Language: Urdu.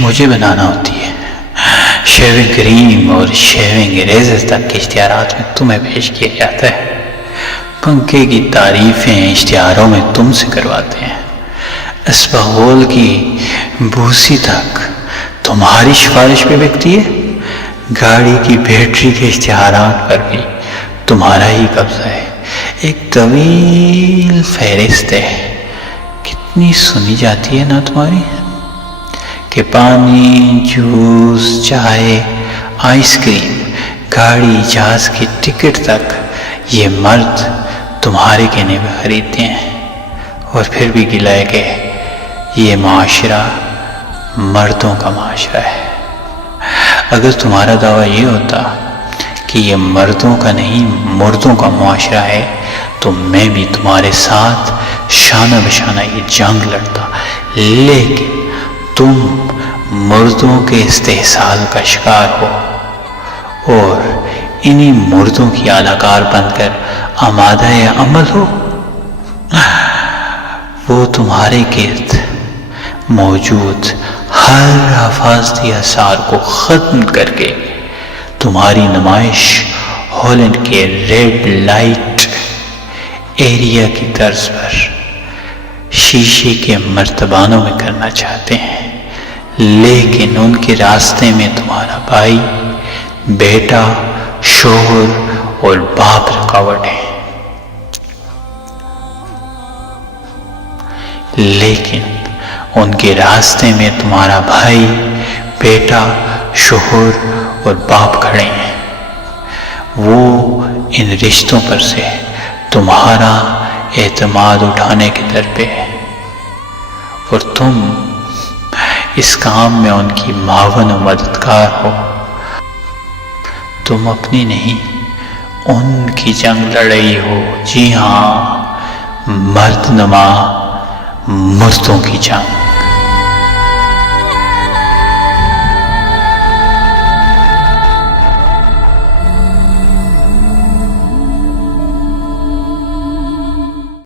مجھے بنانا ہوتی ہے. شیونگ کریم اور شیونگ اریزر تک کے اشتہارات میں تمہیں پیش کیا جاتا ہے. پنکھے کی تعریفیں اشتہاروں میں تم سے کرواتے ہیں. اسبغول کی بوسی تک تمہاری سفارش پہ بکتی ہے. گاڑی کی بیٹری کے اشتہارات پر بھی تمہارا ہی قبضہ ہے. ایک طویل فہرست ہے. کتنی سنی جاتی ہے نا تمہاری کہ پانی، جوس، چائے، آئس کریم، گاڑی، جہاز کی ٹکٹ تک یہ مرد تمہارے کہنے پہ خریدتے ہیں. اور پھر بھی گلا ہے کہ یہ معاشرہ مردوں کا معاشرہ ہے. اگر تمہارا دعویٰ یہ ہوتا کہ یہ مردوں کا نہیں مردوں کا معاشرہ ہے تو میں بھی تمہارے ساتھ شانہ بشانہ یہ جنگ لڑتا. لیکن تم مردوں کے استحصال کا شکار ہو اور انہی مردوں کی اداکار بن کر آمادہ عمل ہو. وہ تمہارے گرد موجود ہر حفاظتی اثار کو ختم کر کے تمہاری نمائش ہالینڈ کے ریڈ لائٹ ایریا کی طرز پر شیشے کے مرتبانوں میں کرنا چاہتے ہیں. لیکن ان کے راستے میں تمہارا بھائی، بیٹا، شوہر اور باپ رکاوٹ ہے. لیکن ان کے راستے میں تمہارا بھائی، بیٹا، شوہر اور باپ کھڑے ہیں. وہ ان رشتوں پر سے تمہارا اعتماد اٹھانے کے در پہ ہے اور تم اس کام میں ان کی معاون و مددگار ہو. تم اپنی نہیں ان کی جنگ لڑ رہی ہو. جی ہاں، مرد نما مردوں کی جنگ.